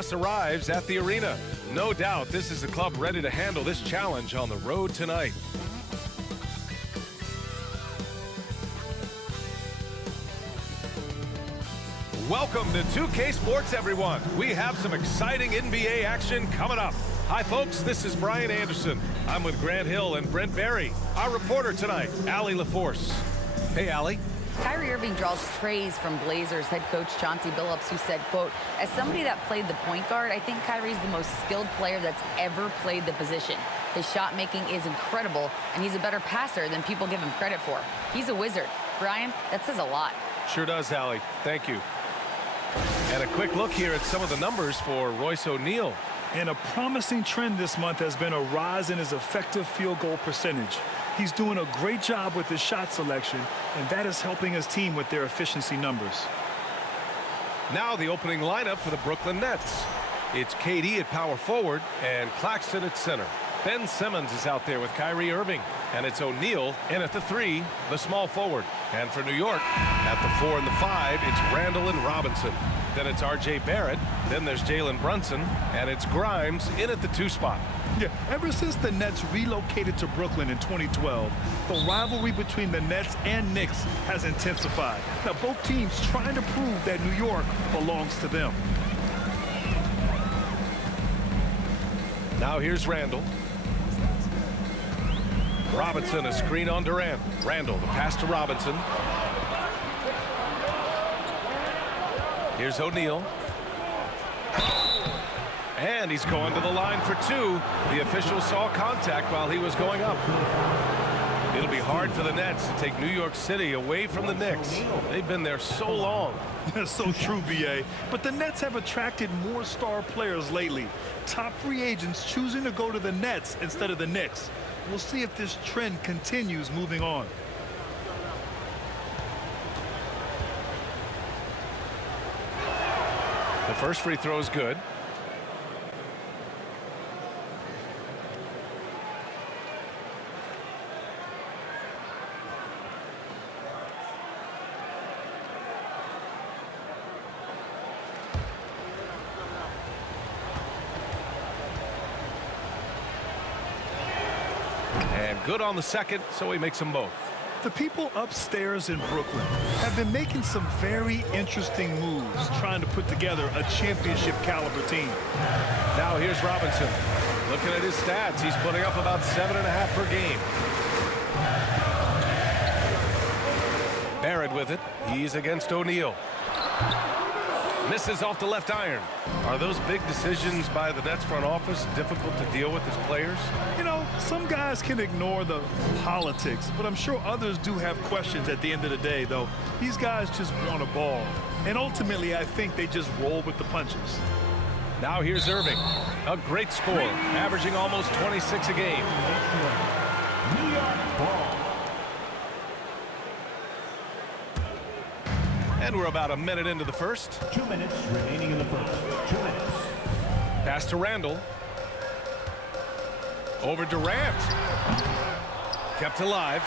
bus arrives at the arena. No doubt this is a club ready to handle this challenge on the road tonight. Welcome to 2K Sports, everyone. We have some exciting NBA action coming up. Hi, folks. This is Brian Anderson. I'm with Grant Hill and Brent Barry. Our reporter tonight, Allie LaForce. Hey, Allie. Kyrie Irving draws praise from Blazers head coach Chauncey Billups, who said, quote, "As somebody that played the point guard, I think Kyrie's the most skilled player that's ever played the position. His shot making is incredible, and he's a better passer than people give him credit for. He's a wizard." Brian, that says a lot. Sure does, Allie. Thank you. And a quick look here at some of the numbers for Royce O'Neal. And a promising trend this month has been a rise in his effective field goal percentage. He's doing a great job with his shot selection, and that is helping his team with their efficiency numbers. Now the opening lineup for the Brooklyn Nets. It's KD at power forward and Claxton at center. Ben Simmons is out there with Kyrie Irving. And it's O'Neal in at the 3, the small forward. And for New York, at the 4 and the 5, it's Randall and Robinson. Then it's R.J. Barrett. Then there's Jalen Brunson. And it's Grimes in at the 2 spot. Yeah, ever since the Nets relocated to Brooklyn in 2012, the rivalry between the Nets and Knicks has intensified. Now, both teams trying to prove that New York belongs to them. Now here's Randall. Robinson, a screen on Durant. Randall, the pass to Robinson. Here's O'Neal. And he's going to the line for 2. The official saw contact while he was going up. It'll be hard for the Nets to take New York City away from the Knicks. They've been there so long. That's so true, B.A. But the Nets have attracted more star players lately. Top free agents choosing to go to the Nets instead of the Knicks. We'll see if this trend continues moving on. The first free throw is good. And good on the second, so he makes them both. The people upstairs in Brooklyn have been making some very interesting moves, trying to put together a championship caliber team. Now here's Robinson. Looking at his stats, he's putting up about 7.5 per game. Barrett with it. He's against O'Neal. Misses off the left iron. Are those big decisions by the Nets front office difficult to deal with as players? You know, some guys can ignore the politics, but I'm sure others do have questions at the end of the day, though. These guys just want a ball. And ultimately, I think they just roll with the punches. Now here's Irving. A great score, averaging almost 26 a game. New York ball. And we're about a minute into the first. 2 minutes remaining in the first. 2 minutes. Pass to Randall. Over Durant. Kept alive.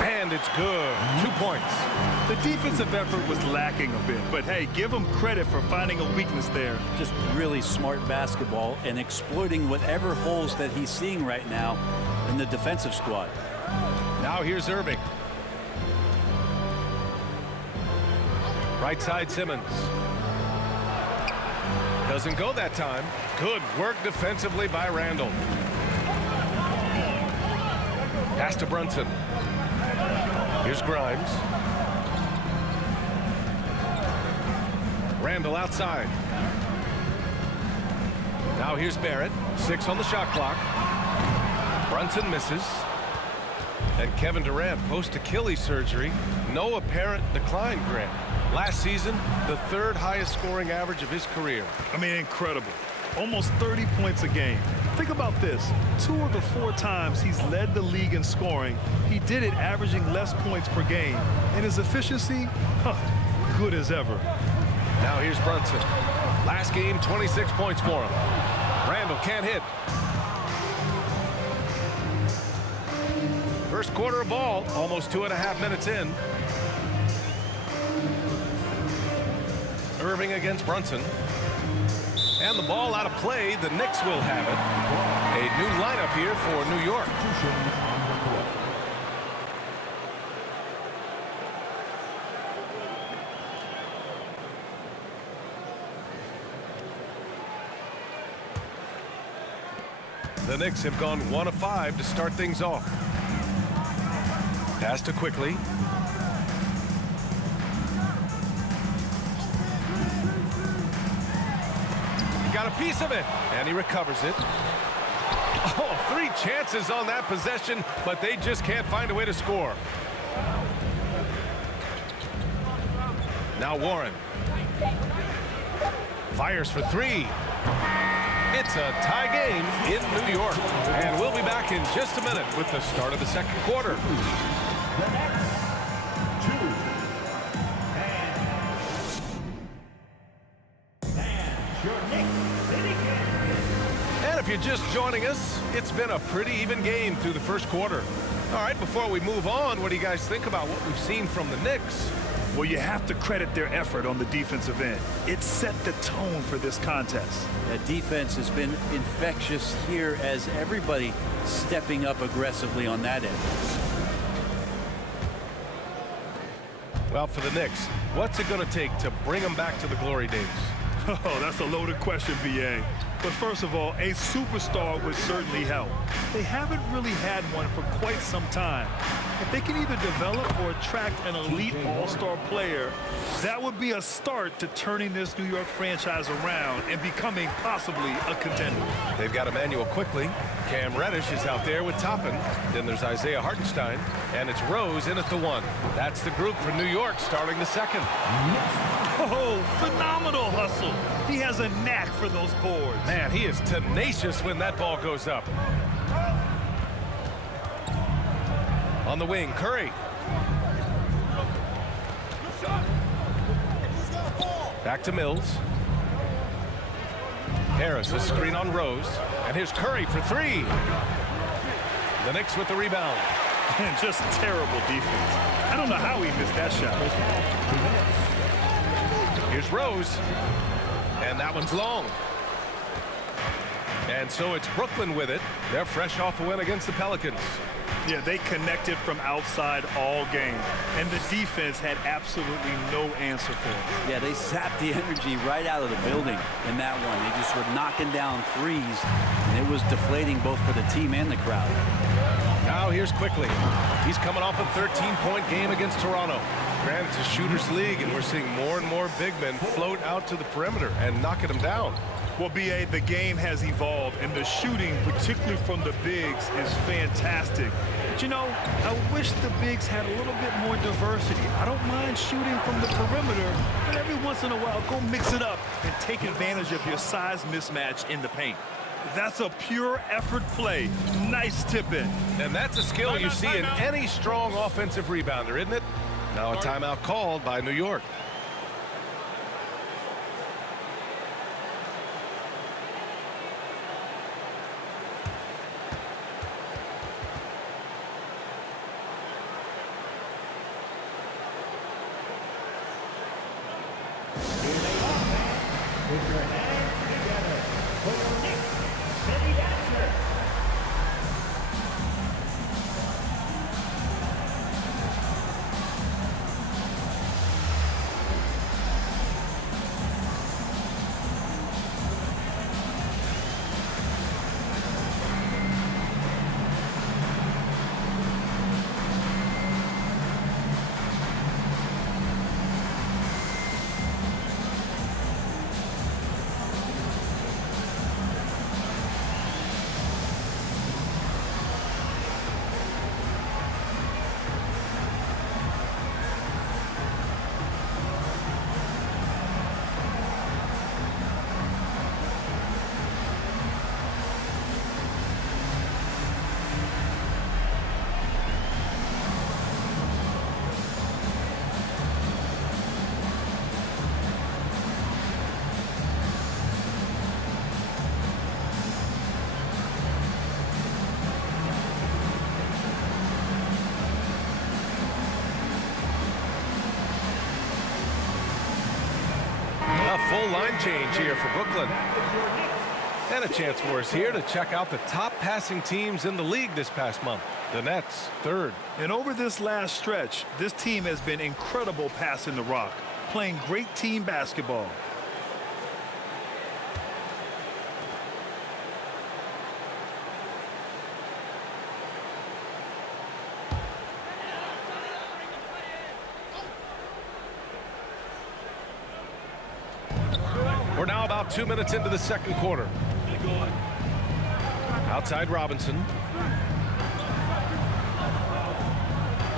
And it's good. 2 points. The defensive effort was lacking a bit, but hey, give them credit for finding a weakness there. Just really smart basketball and exploiting whatever holes that he's seeing right now in the defensive squad. Now here's Irving. Right side Simmons. Doesn't go that time. Good work defensively by Randall. Pass to Brunson. Here's Grimes. Randall outside. Now here's Barrett. 6 on the shot clock. Brunson misses. And Kevin Durant post Achilles surgery. No apparent decline, Grant. Last season, the 3rd highest scoring average of his career. I mean, incredible. Almost 30 points a game. Think about this. 2 of the 4 times he's led the league in scoring, he did it averaging less points per game. And his efficiency, good as ever. Now here's Brunson. Last game, 26 points for him. Randall can't hit. First quarter of ball, almost 2.5 minutes in. Irving against Brunson. And the ball out of play. The Knicks will have it. A new lineup here for New York. The Knicks have gone 1 of 5 to start things off. Pass to quickly. He got a piece of it, and he recovers it. Oh, 3 chances on that possession, but they just can't find a way to score. Now Warren. Fires for 3. It's a tie game in New York. And we'll be back in just a minute with the start of the second quarter. The Nets, 2. And your Knicks City game. And if you're just joining us, it's been a pretty even game through the first quarter. All right, before we move on, what do you guys think about what we've seen from the Knicks? Well, you have to credit their effort on the defensive end. It set the tone for this contest. That defense has been infectious here as everybody stepping up aggressively on that end. Well, for the Knicks, what's it going to take to bring them back to the glory days? Oh, that's a loaded question, B.A. But first of all, a superstar would certainly help. They haven't really had one for quite some time. If they can either develop or attract an elite all-star player, that would be a start to turning this New York franchise around and becoming possibly a contender. They've got Emmanuel quickly. Cam Reddish is out there with Toppin. Then there's Isaiah Hartenstein, and it's Rose in at the 1. That's the group for New York starting the second. Oh, phenomenal hustle. He has a knack for those boards. Man, he is tenacious when that ball goes up. On the wing, Curry. Back to Mills. Harris, a screen on Rose. And here's Curry for 3. The Knicks with the rebound. And just terrible defense. I don't know how he missed that shot. Here's Rose. And that one's long. And so it's Brooklyn with it. They're fresh off a win against the Pelicans. Yeah, they connected from outside all game. And the defense had absolutely no answer for it. Yeah, they sapped the energy right out of the building in that one. They just were knocking down threes, and it was deflating both for the team and the crowd. Now here's quickly. He's coming off a 13-point game against Toronto. Granted, it's a shooter's league, and we're seeing more and more big men float out to the perimeter and knocking them down. Well, B.A., the game has evolved, and the shooting, particularly from the bigs, is fantastic. But, you know, I wish the bigs had a little bit more diversity. I don't mind shooting from the perimeter, but every once in a while, go mix it up and take advantage of your size mismatch in the paint. That's a pure effort play. Nice tip in. And that's a skill you see in any strong offensive rebounder, isn't it? Now a timeout called by New York. Put your hands together for your Knicks City Dancer. change here for Brooklyn. And a chance for us here to check out the top passing teams in the league this past month. The Nets, third. And over this last stretch, this team has been incredible passing the rock, playing great team basketball. We're now about 2 minutes into the second quarter. Outside Robinson.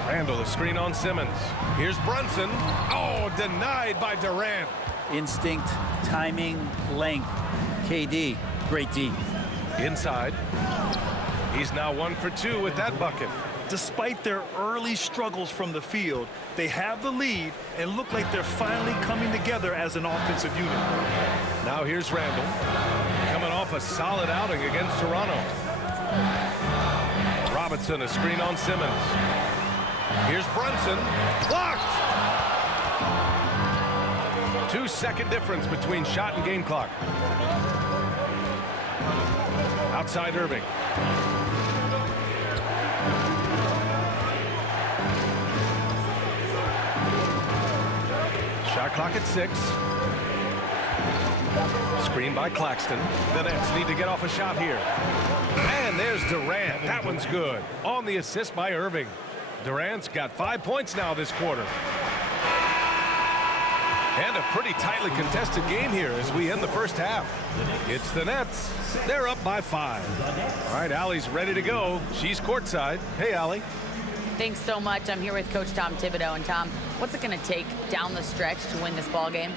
Randall, a screen on Simmons. Here's Brunson. Oh, denied by Durant. Instinct, timing, length. KD, great D. Inside. He's now 1 for 2 with that bucket. Despite their early struggles from the field, they have the lead and look like they're finally coming together as an offensive unit. Now here's Randall, coming off a solid outing against Toronto. Robinson, a screen on Simmons. Here's Brunson, blocked! 2-second difference between shot and game clock. Outside Irving. Shot clock at 6. Screen by Claxton. The Nets need to get off a shot here. And there's Durant. That one's good. On the assist by Irving. Durant's got 5 points now this quarter. And a pretty tightly contested game here as we end the first half. It's the Nets. They're up by 5. All right, Allie's ready to go. She's courtside. Hey, Allie. Thanks so much. I'm here with Coach Tom Thibodeau. And Tom, what's it going to take down the stretch to win this ball game?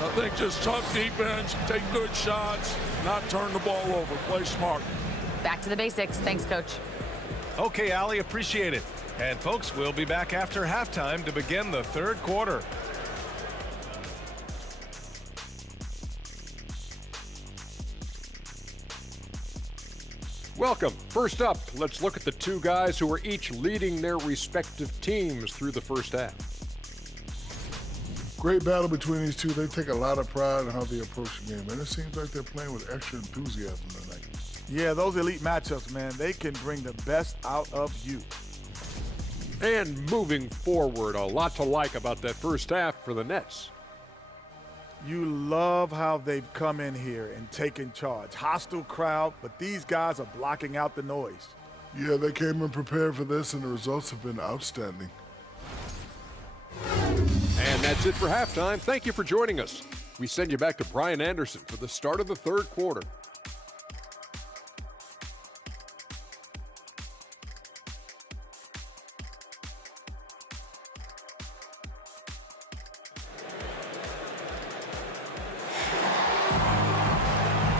I think just tough defense, take good shots, not turn the ball over, play smart. Back to the basics. Thanks, Coach. Okay, Allie, appreciate it. And folks, we'll be back after halftime to begin the third quarter. Welcome. First up, let's look at the two guys who are each leading their respective teams through the first half. Great battle between these two. They take a lot of pride in how they approach the game, and it seems like they're playing with extra enthusiasm tonight. Yeah, those elite matchups, man, they can bring the best out of you. And moving forward, a lot to like about that first half for the Nets. You love how they've come in here and taken charge. Hostile crowd, but these guys are blocking out the noise. Yeah, they came in prepared for this, and the results have been outstanding. And that's it for halftime. Thank you for joining us. We send you back to Brian Anderson for the start of the third quarter.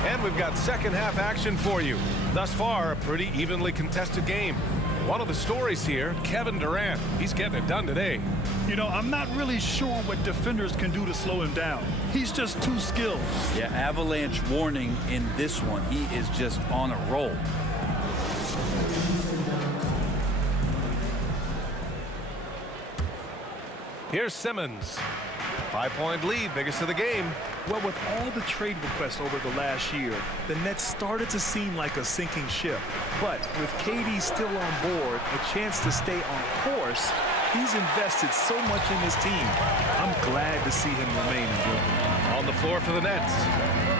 And we've got second half action for you. Thus far, a pretty evenly contested game. One of the stories here, Kevin Durant. He's getting it done today. You know, I'm not really sure what defenders can do to slow him down. He's just too skilled. Yeah, avalanche warning in this one. He is just on a roll. Here's Simmons. 5-point lead, biggest of the game. Well, with all the trade requests over the last year, the Nets started to seem like a sinking ship. But with KD still on board, a chance to stay on course, he's invested so much in his team. I'm glad to see him remain in Brooklyn. On the floor for the Nets,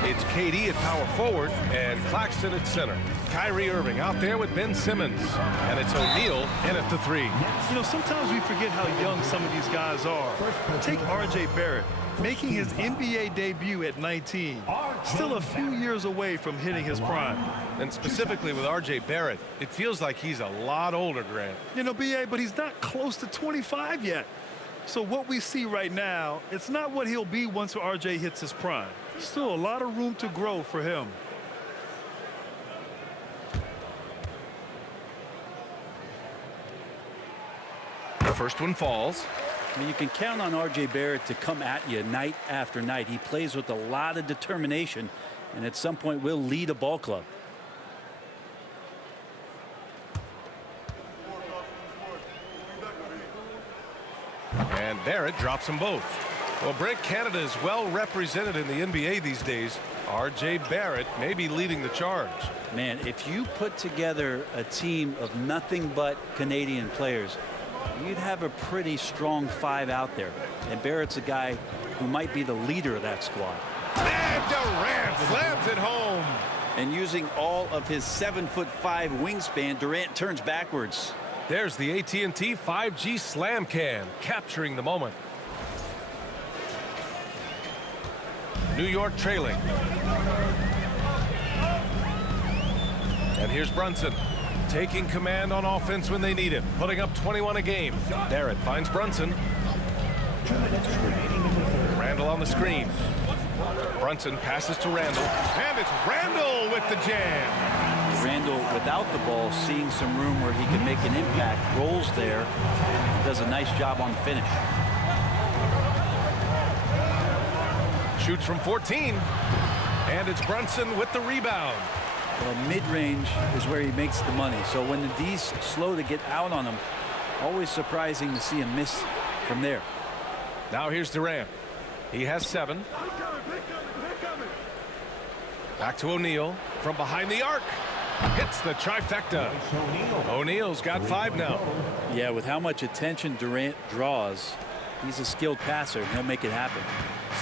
it's KD at power forward and Claxton at center. Kyrie Irving out there with Ben Simmons. And it's O'Neal in at the 3. You know, sometimes we forget how young some of these guys are. Take R.J. Barrett, making his NBA debut at 19. Still a few years away from hitting his prime. And specifically with R.J. Barrett, it feels like he's a lot older, Grant. You know, B.A., but he's not close to 25 yet. So what we see right now, it's not what he'll be once R.J. hits his prime. Still a lot of room to grow for him. The first one falls. I mean, you can count on R.J. Barrett to come at you night after night. He plays with a lot of determination, and at some point will lead a ball club. And Barrett drops them both. Well, Brent, Canada is well represented in the NBA these days. R.J. Barrett may be leading the charge. Man, if you put together a team of nothing but Canadian players, you'd have a pretty strong 5 out there. And Barrett's a guy who might be the leader of that squad. And Durant slams it home. And using all of his 7'5" wingspan, Durant turns backwards. There's the AT&T 5G Slam Can, capturing the moment. New York trailing. And here's Brunson, taking command on offense when they need him, putting up 21 a game. Barrett finds Brunson. 2 minutes remaining in the third. Randall on the screen. Brunson passes to Randall, and it's Randall with the jam. Randall, without the ball, seeing some room where he can make an impact, rolls there, does a nice job on the finish. Shoots from 14, and it's Brunson with the rebound. Well, mid-range is where he makes the money. So when the D's slow to get out on him, always surprising to see him miss from there. Now here's Durant. He has 7. Back to O'Neal from behind the arc. Hits the trifecta. O'Neal's got 5 now. Yeah, with how much attention Durant draws, he's a skilled passer, and he'll make it happen.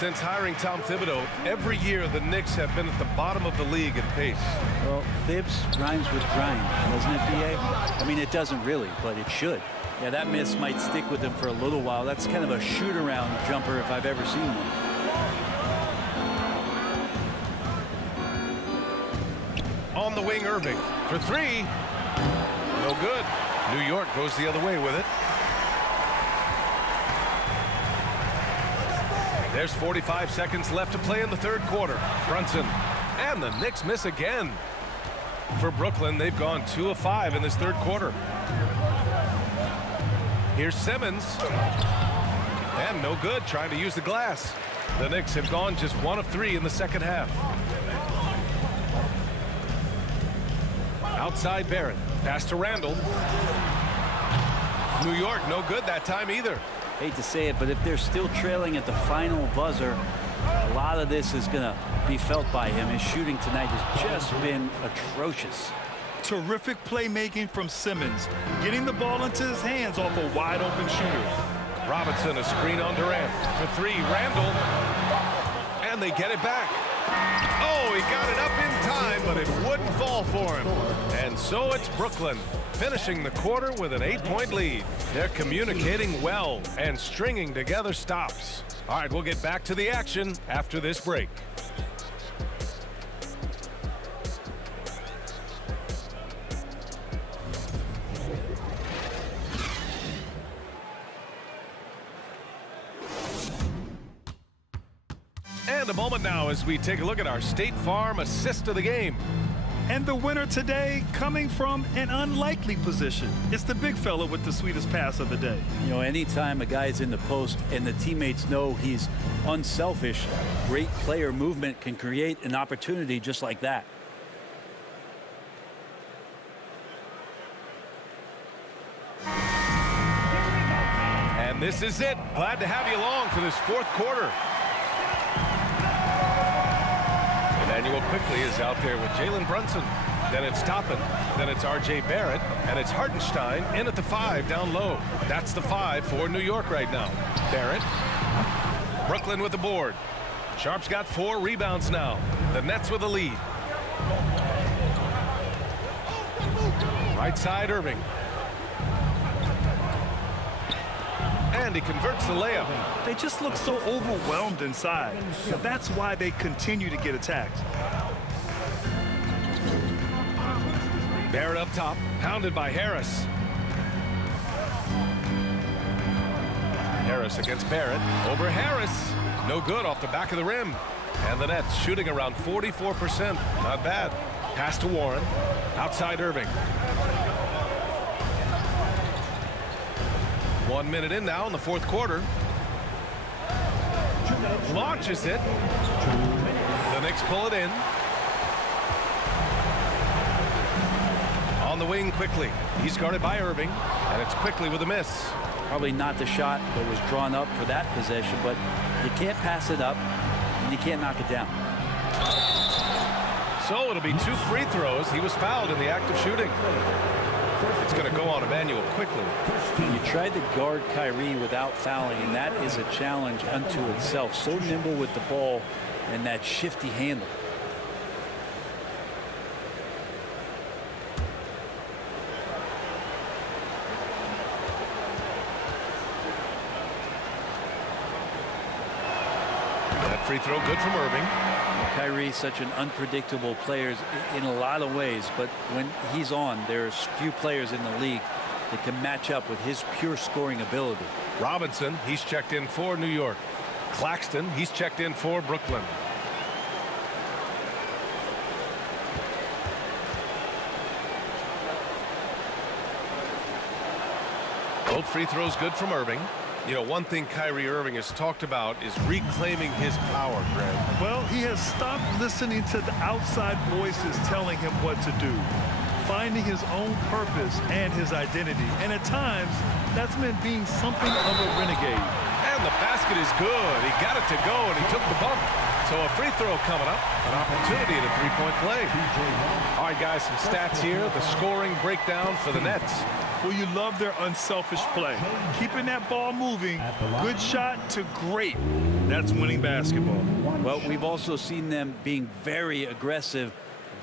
Since hiring Tom Thibodeau, every year the Knicks have been at the bottom of the league in pace. Well, Thibs rhymes with grind, doesn't it, B.A.? I mean, it doesn't really, but it should. Yeah, that miss might stick with him for a little while. That's kind of a shoot-around jumper if I've ever seen one. On the wing, Irving for 3. No good. New York goes the other way with it. There's 45 seconds left to play in the third quarter. Brunson, and the Knicks miss again. For Brooklyn, they've gone 2 of 5 in this third quarter. Here's Simmons, and no good, trying to use the glass. The Knicks have gone just 1 of 3 in the second half. Outside Barrett, pass to Randall. New York, no good that time either. Hate to say it, but if they're still trailing at the final buzzer, a lot of this is going to be felt by him. His shooting tonight has just been atrocious. Terrific playmaking from Simmons, getting the ball into his hands off a wide-open shooter. Robinson, a screen on Durant for 3. Randall, and they get it back. Oh, he got it up in time, but it wouldn't fall for him. And so it's Brooklyn finishing the quarter with an 8-point lead. They're communicating well and stringing together stops. All right, we'll get back to the action after this break. And a moment now as we take a look at our State Farm assist of the game. And the winner today coming from an unlikely position. It's the big fella with the sweetest pass of the day. You know, anytime a guy's in the post and the teammates know he's unselfish, great player movement can create an opportunity just like that. And this is it. Glad to have you along for this fourth quarter. Emmanuel quickly is out there with Jalen Brunson. Then it's Toppin. Then it's R.J. Barrett. And it's Hartenstein in at the 5 down low. That's the 5 for New York right now. Barrett. Brooklyn with the board. Sharp's got 4 rebounds now. The Nets with a lead. Right side, Irving. And he converts the layup. They just look so overwhelmed inside. That's why they continue to get attacked. Barrett up top, pounded by Harris. Harris against Barrett. Over Harris. No good off the back of the rim. And the Nets shooting around 44%. Not bad. Pass to Warren. Outside Irving. 1 minute in now in the fourth quarter. Launches it. The Knicks pull it in. On the wing quickly. He's guarded by Irving. And it's quickly with a miss. Probably not the shot that was drawn up for that possession, but You can't pass it up, and you can't knock it down. So it'll be 2 free throws. He was fouled in the act of shooting. It's going to go on Emmanuel quickly. You tried to guard Kyrie without fouling, and that is a challenge unto itself. So nimble with the ball and that shifty handle. That free throw good from Irving. Kyrie's such an unpredictable player in a lot of ways, but when he's on, there's few players in the league that can match up with his pure scoring ability. Robinson, he's checked in for New York. Claxton, he's checked in for Brooklyn. Both free throws good from Irving. You know, one thing Kyrie Irving has talked about is reclaiming his power, Greg. Well, he has stopped listening to the outside voices telling him what to do, finding his own purpose and his identity. And at times, that's meant being something of a renegade. And the basket is good. He got it to go, and he took the bump. So a free throw coming up, an opportunity at a three-point play. All right, guys, some stats here. The scoring breakdown for the Nets. Well, you love their unselfish play. Keeping that ball moving, good shot to great. That's winning basketball. Well, we've also seen them being very aggressive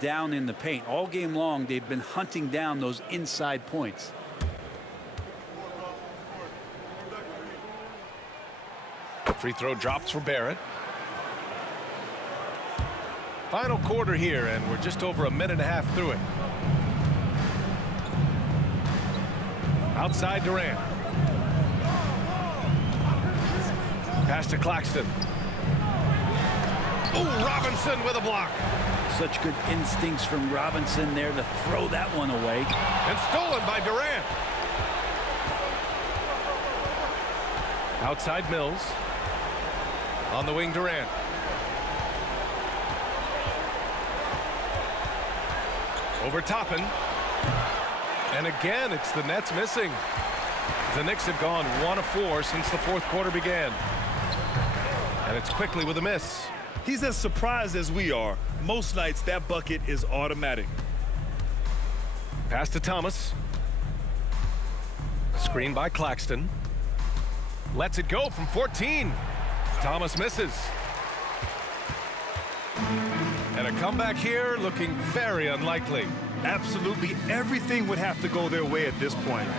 down in the paint. All game long, they've been hunting down those inside points. Free throw drops for Barrett. Final quarter here, and we're just over a minute and a half through it. Outside Durant. Pass to Claxton. Oh, Robinson with a block. Such good instincts from Robinson there to throw that one away. And stolen by Durant. Outside Mills. On the wing, Durant. Over Toppin. And again, it's the Nets missing. The Knicks have gone 1 of 4 since the fourth quarter began. And it's quickly with a miss. He's as surprised as we are. Most nights, that bucket is automatic. Pass to Thomas. Screen by Claxton. Lets it go from 14. Thomas misses. And a comeback here looking very unlikely. Absolutely everything would have to go their way at this point.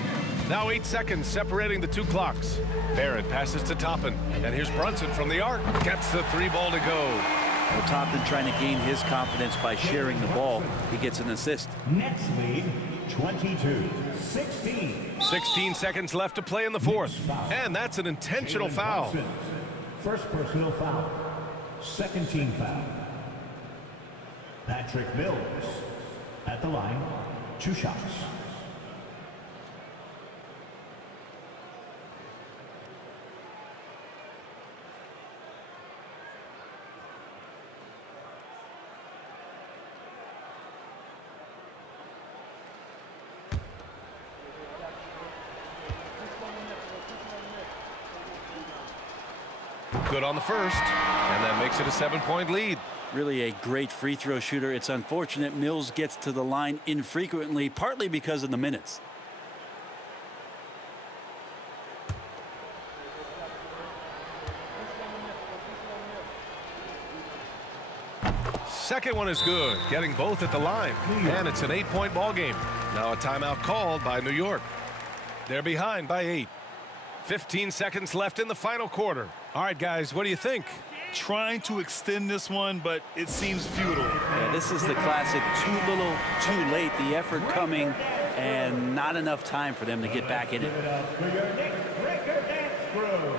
Now 8 seconds separating the two clocks. Barrett passes to Toppin. And here's Brunson from the arc. Gets the 3 ball to go. Well, Toppin trying to gain his confidence by sharing the ball. He gets an assist. Nets lead 22-16. 16 seconds left to play in the fourth. And that's an intentional foul. First personal foul. Second team foul. Patrick Mills at the line. 2 shots. Good on the first, and that makes it a 7-point lead. Really a great free throw shooter. It's unfortunate Mills gets to the line infrequently, partly because of the minutes. Second one is good, getting both at the line, and it's an 8-point ball game. Now a timeout called by New York. They're behind by 8. 15 seconds left in the final quarter. All right, guys, what do you think? Trying to extend this one, but it seems futile. Yeah, this is the classic too little, too late. The effort coming and not enough time for them to get back in it. Give it up for your Knicks Record Dance Crew.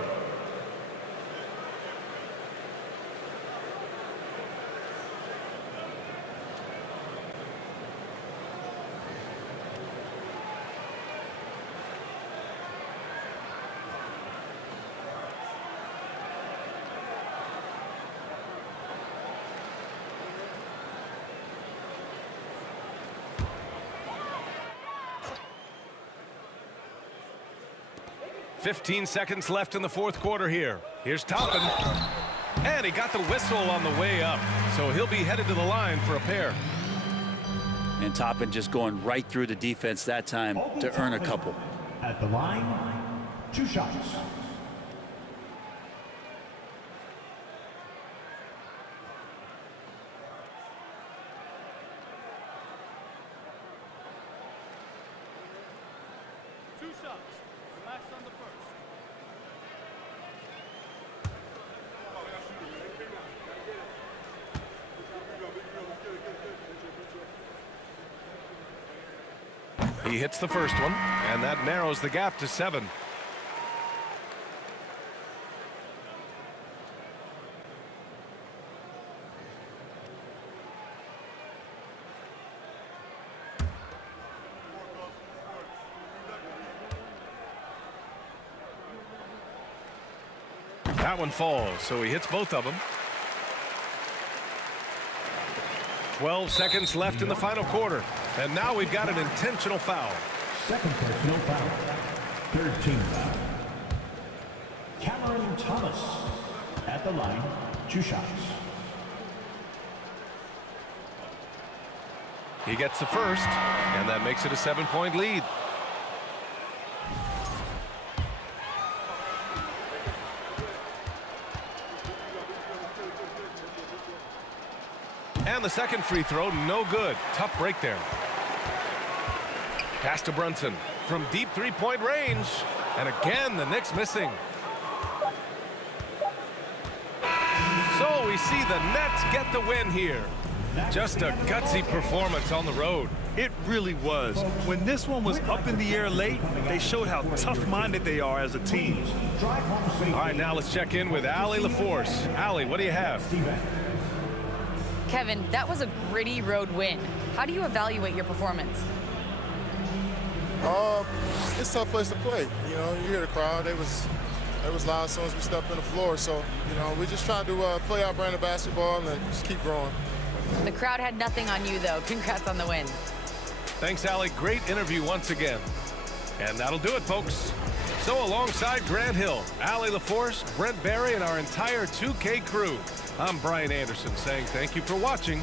$15 seconds left in the fourth quarter here. Here's Toppin. And he got the whistle on the way up. So he'll be headed to the line for a pair. And Toppin just going right through the defense that time to earn a couple. At the line, 2 shots. He hits the first one, and that narrows the gap to 7. That one falls, so he hits both of them. 12 seconds left in the final quarter. And now we've got an intentional foul. Second personal foul. 3rd team foul. Cameron Thomas at the line, 2 shots. He gets the first, and that makes it a 7-point lead. And the second free throw, no good. Tough break there. Pass to Brunson from deep 3-point range. And again, the Knicks missing. So we see the Nets get the win here. Just a gutsy performance on the road. It really was. When this one was up in the air late, they showed how tough-minded they are as a team. All right, now let's check in with Allie LaForce. Allie, what do you have? Kevin, that was a gritty road win. How do you evaluate your performance? It's a tough place to play. You know, you hear the crowd. It was loud as soon as we stepped on the floor. So, you know, we just trying to play our brand of basketball and just keep growing. The crowd had nothing on you, though. Congrats on the win. Thanks, Allie. Great interview once again. And that'll do it, folks. So alongside Grant Hill, Allie LaForce, Brent Barry, and our entire 2K crew, I'm Brian Anderson saying thank you for watching.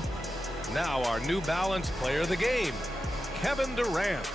Now our New Balance player of the game, Kevin Durant.